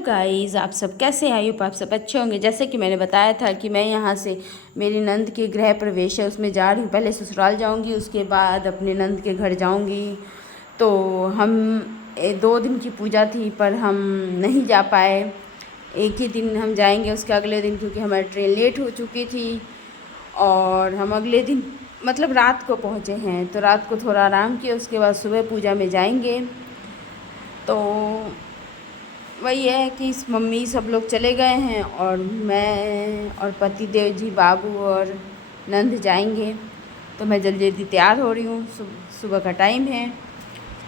Guys, आप सब कैसे हैं? आई होप आप सब अच्छे होंगे। जैसे कि मैंने बताया था कि मैं यहाँ से मेरी नंद के गृह प्रवेश है उसमें जा रही हूँ। पहले ससुराल जाऊँगी, उसके बाद अपने नंद के घर जाऊँगी। तो हम 2 दिन की पूजा थी पर हम नहीं जा पाए। एक ही दिन हम जाएंगे, उसके अगले दिन, क्योंकि हमारी ट्रेन लेट हो चुकी थी और हम अगले दिन मतलब रात को पहुँचे हैं। तो रात को थोड़ा आराम किया, उसके बाद सुबह पूजा में जाएंगे। तो वही है कि मम्मी सब लोग चले गए हैं और मैं और पति देव जी, बाबू और नंद जाएंगे। तो मैं जल्दी जल्दी तैयार हो रही हूँ, सुबह का टाइम है।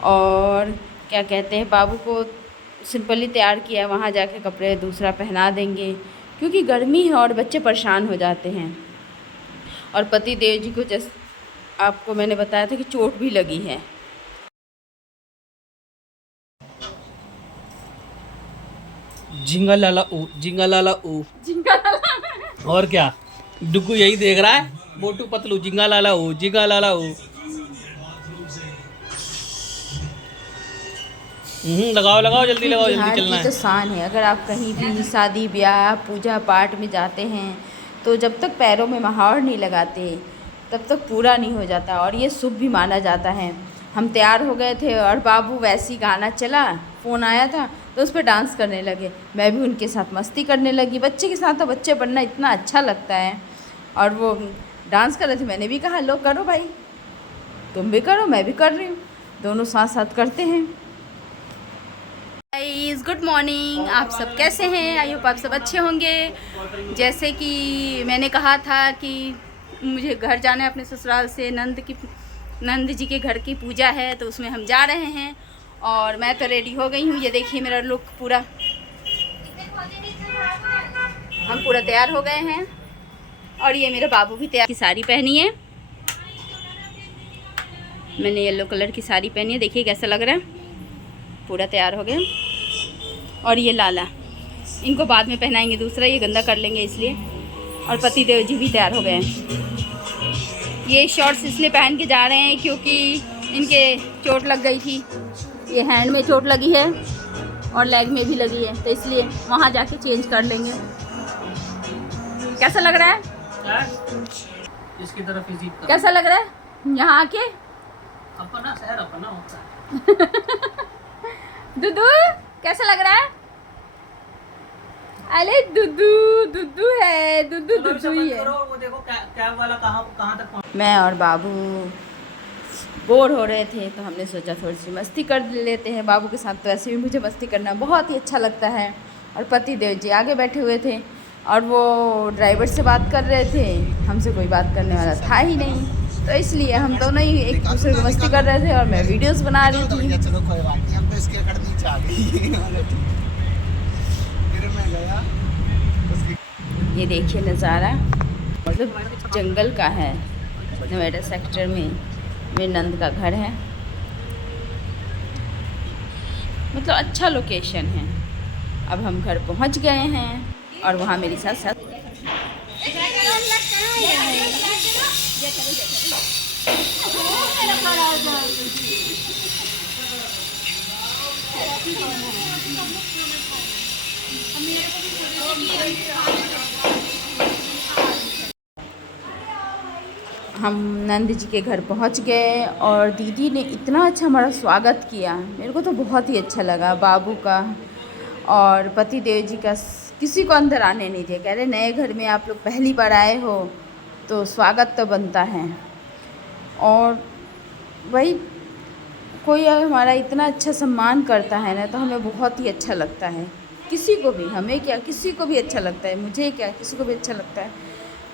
और क्या कहते हैं, बाबू को सिंपली तैयार किया, वहाँ जाके कपड़े दूसरा पहना देंगे क्योंकि गर्मी है और बच्चे परेशान हो जाते हैं। और पति देव जी को जैसे आपको मैंने बताया था कि चोट भी लगी है। जिंगा लाला ऊ, जिंगा लाला ऊ। और क्या, डुगू यही देख रहा है, मोटू पतलू, जिंगा लाला ऊ, जिंगा लाला ऊ। लगाओ लगाओ, जल्दी लगाओ, जल्दी बिहार चलना की है। तो शान है। अगर आप कहीं भी शादी ब्याह पूजा पाठ में जाते हैं तो जब तक पैरों में महावर नहीं लगाते तब तक पूरा नहीं हो जाता और ये शुभ भी माना जाता है। हम तैयार हो गए थे और बाबू वैसी गाना चला, फ़ोन आया था तो उस पर डांस करने लगे। मैं भी उनके साथ मस्ती करने लगी। बच्चे के साथ तो बच्चे बनना इतना अच्छा लगता है। और वो डांस कर रहे थे, मैंने भी कहा लो करो भाई, तुम भी करो मैं भी कर रही हूँ, दोनों साथ साथ करते हैं। गाइस गुड मॉर्निंग, आप सब कैसे हैं? आई होप आप सब अच्छे होंगे। जैसे कि मैंने कहा था कि मुझे घर जाना है अपने ससुराल से, नंद जी के घर की पूजा है तो उसमें हम जा रहे हैं। और मैं तो रेडी हो गई हूँ, ये देखिए मेरा लुक पूरा, हम पूरा तैयार हो गए हैं। और ये मेरा बाबू भी तैयार की साड़ी पहनी है, मैंने येलो कलर की साड़ी पहनी है, देखिए कैसा लग रहा है, पूरा तैयार हो गया। और ये लाला, इनको बाद में पहनाएंगे, दूसरा ये गंदा कर लेंगे इसलिए। और पति देव जी भी तैयार हो गए हैं। ये शॉर्ट्स इसलिए पहन के जा रहे हैं क्योंकि इनके चोट लग गई थी, ये हैंड में चोट लगी है और लेग में भी लगी है, तो इसलिए वहाँ जाके चेंज कर लेंगे। कैसा लग रहा है? इसकी तरफ फिजिक कैसा लग रहा है यहाँ आके? अपना शहर अपना होता है। दुदू कैसा लग रहा है? अरे दुदू दुदू है, दुदू दुदू ही है। वो देखो कैब वाला कहाँ तक पहुँचा। मैं और बाबू बोर हो रहे थे तो हमने सोचा थोड़ी सी मस्ती कर लेते हैं। बाबू के साथ तो ऐसे भी मुझे मस्ती करना बहुत ही अच्छा लगता है। और पति देव जी आगे बैठे हुए थे और वो ड्राइवर से बात कर रहे थे, हमसे कोई बात करने वाला था ही नहीं, तो इसलिए हम दोनों ही एक दूसरे को मस्ती कर रहे थे और मैं वीडियोस बना रही थी। चलो कोई बात नहीं, हम तो इसके अकड़ नीचे आ गई। फिर मैं गया ये देखिए नज़ारा, मतलब जंगल का है। नोएडा सेक्टर में मेरे नंद का घर है, मतलब अच्छा लोकेशन है। अब हम घर पहुंच गए हैं और वहाँ मेरी साथ साथ हम नंद जी के घर पहुंच गए और दीदी ने इतना अच्छा हमारा स्वागत किया, मेरे को तो बहुत ही अच्छा लगा। बाबू का और पति देव जी का किसी को अंदर आने नहीं दिया, कह रहे नए घर में आप लोग पहली बार आए हो तो स्वागत तो बनता है। और वही, कोई अगर हमारा इतना अच्छा सम्मान करता है ना तो हमें बहुत ही अच्छा लगता है। किसी को भी, हमें क्या, किसी को भी अच्छा लगता है, मुझे क्या, किसी को भी अच्छा लगता है।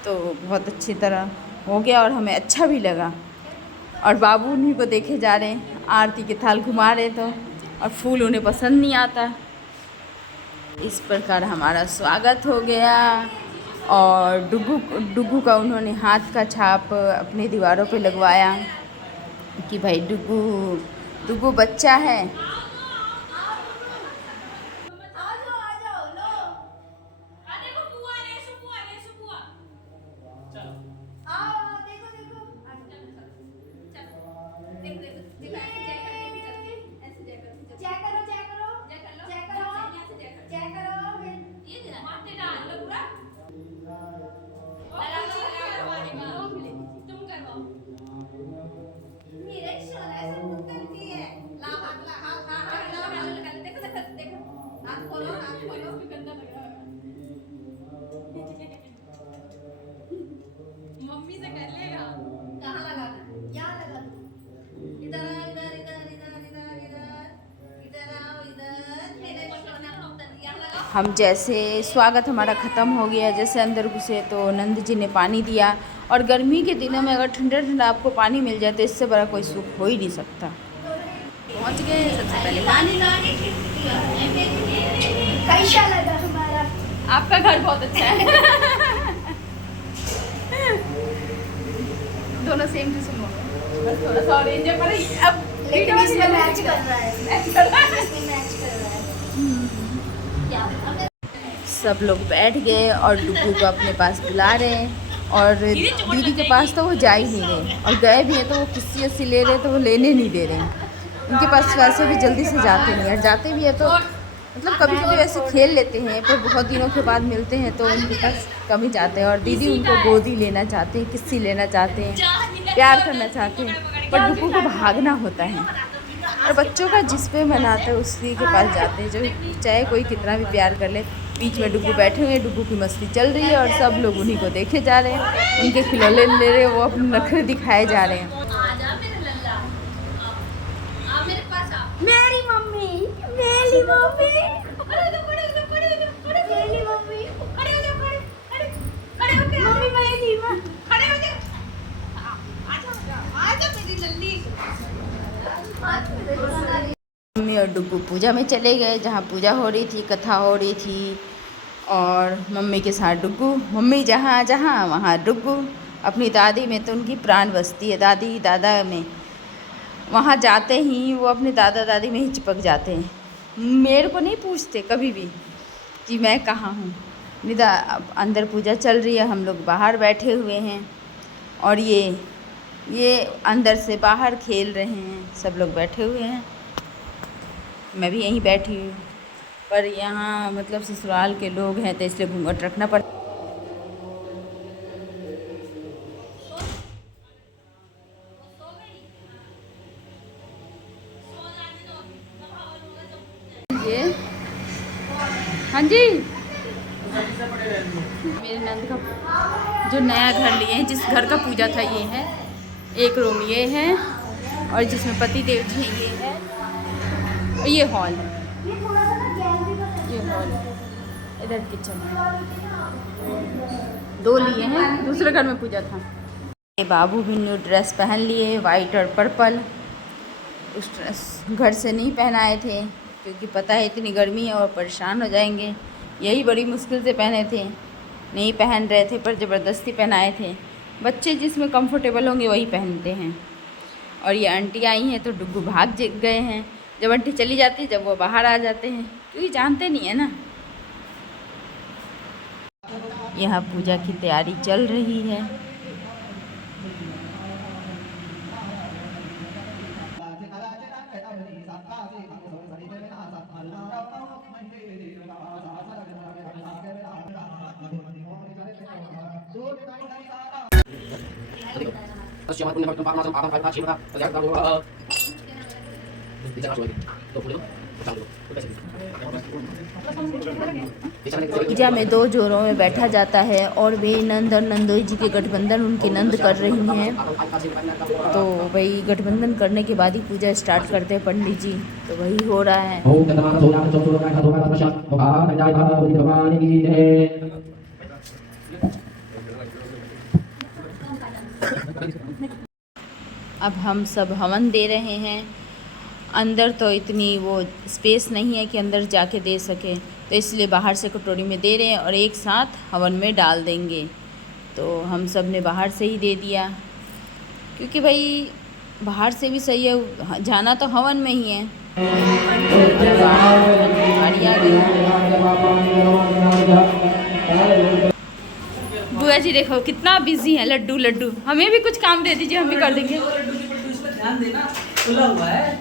तो बहुत अच्छी तरह हो गया और हमें अच्छा भी लगा। और बाबू उन्हीं को देखे जा रहे हैं, आरती के थाल घुमा रहे तो, और फूल उन्हें पसंद नहीं आता। इस प्रकार हमारा स्वागत हो गया। और डुगू का उन्होंने हाथ का छाप अपनी दीवारों पे लगवाया कि भाई डुगू बच्चा है। हम जैसे स्वागत हमारा ख़त्म हो गया, जैसे अंदर घुसे तो नंद जी ने पानी दिया। और गर्मी के दिनों में अगर ठंडा ठंडा आपको पानी मिल जाए तो इससे बड़ा कोई सुख हो ही नहीं सकता। पहुंच गए, सबसे पहले पानी। कैसा लगा हमारा? आपका घर बहुत अच्छा है। दोनों सेम टू सेम, बस थोड़ा सा ऑरेंज है पर अब लेकिन इसमें मैच कर रहा है, मैच कर रहा है। इसमें मैच कर रहा है। क्या? सब लोग बैठ गए और डुगू को अपने पास बुला रहे हैं। और दीदी के पास तो वो जा ही नहीं रहे, और गए भी हैं तो वो किसी अस्सी ले रहे तो वो लेने नहीं दे रहे हैं। उनके पास वैसे भी जल्दी से जाते नहीं, और जाते भी है तो मतलब कभी कभी वैसे खेल लेते हैं, पर बहुत दिनों के बाद मिलते हैं तो उनके पास कम ही जाते हैं। और दीदी उनको गोदी लेना चाहते हैं, किस्सी लेना चाहते हैं, प्यार करना चाहते हैं, पर डुगू को भागना होता है। और बच्चों का जिस पे मन आता है उसी के पास जाते हैं, जो चाहे कोई कितना भी प्यार कर ले। बीच में डुगू बैठे हुए हैं, डुगू की मस्ती चल रही है और सब लोग उन्हीं को देखे जा रहे हैं, उनके खिलौने ले रहे हैं, वो अपने नखरे दिखाए जा रहे हैं। मेरी मम्मी, मेरी मम्मी, मेरी मम्मी, मम्मी मेरी मम्मी और डुगू पूजा में चले गए, जहाँ पूजा हो रही थी, कथा हो रही थी। और मम्मी के साथ डुगू, मम्मी जहाँ जहाँ वहाँ डुगू। अपनी दादी में तो उनकी प्राण बसती है, दादी दादा में। वहाँ जाते ही वो अपने दादा दादी में ही चिपक जाते हैं, मेरे को नहीं पूछते कभी भी कि मैं कहाँ हूँ। निदा अंदर पूजा चल रही है, हम लोग बाहर बैठे हुए हैं, और ये अंदर से बाहर खेल रहे हैं, सब लोग बैठे हुए हैं। मैं भी यहीं बैठी हूँ, पर यहाँ मतलब ससुराल के लोग हैं तो इसलिए घूंघट रखना पड़ता। ये हाँ जी, मेरे नंद का जो नया घर लिए हैं, जिस घर का पूजा था ये है, एक रूम ये है, और जिसमें पति देव जी हैं ये है, और ये हॉल है, ये हॉल है, इधर किचन है। दो लिए हैं, दूसरे घर में पूजा था। ये बाबू भी न्यू ड्रेस पहन लिए, वाइट और पर्पल। उस ड्रेस घर से नहीं पहनाए थे क्योंकि पता है इतनी गर्मी है और परेशान हो जाएंगे, यही बड़ी मुश्किल से पहने थे, नहीं पहन रहे थे पर ज़बरदस्ती पहनाए थे। बच्चे जिसमें कंफर्टेबल होंगे वही पहनते हैं। और ये आंटी आई हैं तो डुगू भाग गए हैं, जब आंटी चली जाती है जब वो बाहर आ जाते हैं, क्योंकि जानते नहीं है ना। यहाँ पूजा की तैयारी चल रही है। पूजा में दो जोरों में बैठा जाता है, और वे नंद और नंदोई जी के गठबंधन उनकी नंद कर रही हैं, तो वही गठबंधन करने के बाद ही पूजा स्टार्ट करते हैं पंडित जी, तो वही हो रहा है। अब हम सब हवन दे रहे हैं। अंदर तो इतनी वो स्पेस नहीं है कि अंदर जाके दे सके, तो इसलिए बाहर से कटोरी में दे रहे हैं और एक साथ हवन में डाल देंगे। तो हम सब ने बाहर से ही दे दिया, क्योंकि भाई बाहर से भी सही है, जाना तो हवन में ही है। बुआ जी देखो कितना बिजी है, लड्डू लड्डू, हमें भी कुछ काम दे दीजिए, हम भी कर देंगे। ध्यान देना, खुला हुआ है,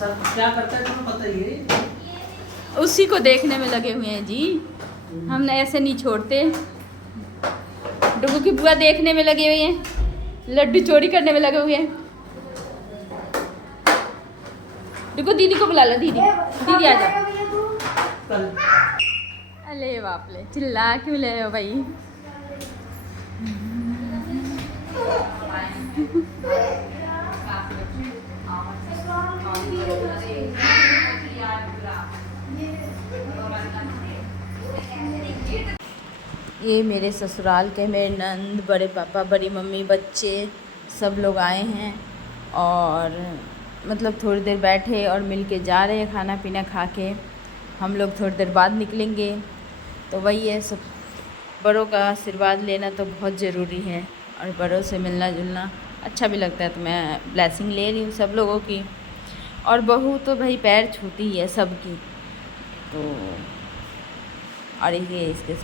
सब क्या करता है तुम्हें पता ही है। उसी को देखने में लगे हुए हैं जी, हमने ऐसे नहीं छोड़ते। डुगू की बुआ देखने में लगे हुए हैं, लड्डू चोरी करने में लगे हुए हैं। डुगू दीदी को बुला लो, दीदी दीदी आ जाओ। अरे बाप ले, चिल्ला क्यों ले रहे हो भाई। ये मेरे ससुराल के मेरे नंद, बड़े पापा, बड़ी मम्मी, बच्चे सब लोग आए हैं और मतलब थोड़ी देर बैठे और मिल के जा रहे हैं खाना पीना खा के। हम लोग थोड़ी देर बाद निकलेंगे। तो वही है, सब बड़ों का आशीर्वाद लेना तो बहुत ज़रूरी है और बड़ों से मिलना जुलना अच्छा भी लगता है। तो मैं ब्लेसिंग ले रही हूँ सब लोगों की। और बहू तो भाई पैर छूती है सबकी। तो और ये इसके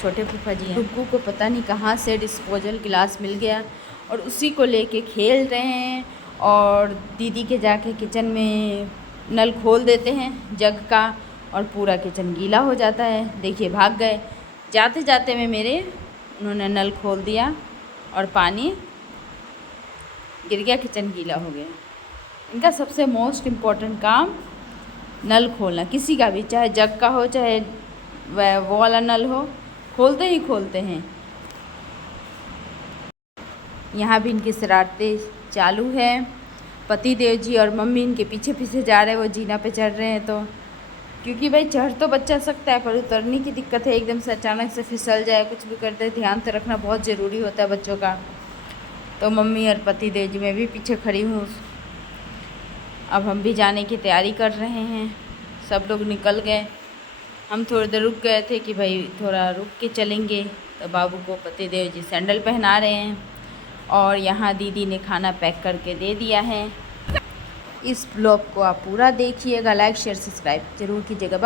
छोटे फूफा जी हैं। डुग्गू को पता नहीं कहाँ से डिस्पोजल गिलास मिल गया और उसी को लेके खेल रहे हैं। और दीदी के जाके किचन में नल खोल देते हैं जग का और पूरा किचन गीला हो जाता है। देखिए भाग गए, जाते जाते में मेरे उन्होंने नल खोल दिया और पानी गिर गया, किचन गीला हो गया। इनका सबसे मोस्ट इम्पॉर्टेंट काम नल खोलना, किसी का भी, चाहे जग का हो चाहे वो वाला नल हो, खोलते ही खोलते हैं। यहाँ भी इनकी शरारतें चालू है। पति देव जी और मम्मी इनके पीछे पीछे जा रहे हैं, वो जीना पे चढ़ रहे हैं। तो क्योंकि भाई चढ़ तो बच्चा सकता है पर उतरने की दिक्कत है, एकदम से अचानक से फिसल जाए, कुछ भी करते, ध्यान तो रखना बहुत ज़रूरी होता है बच्चों का। तो मम्मी और पति देव जी, मैं भी पीछे खड़ी हूँ। अब हम भी जाने की तैयारी कर रहे हैं। सब लोग निकल गए, हम थोड़ी देर रुक गए थे कि भाई थोड़ा रुक के चलेंगे। तो बाबू को पति देव जी सैंडल पहना रहे हैं और यहाँ दीदी ने खाना पैक करके दे दिया है। इस ब्लॉग को आप पूरा देखिएगा, लाइक शेयर सब्सक्राइब जरूर कीजिएगा।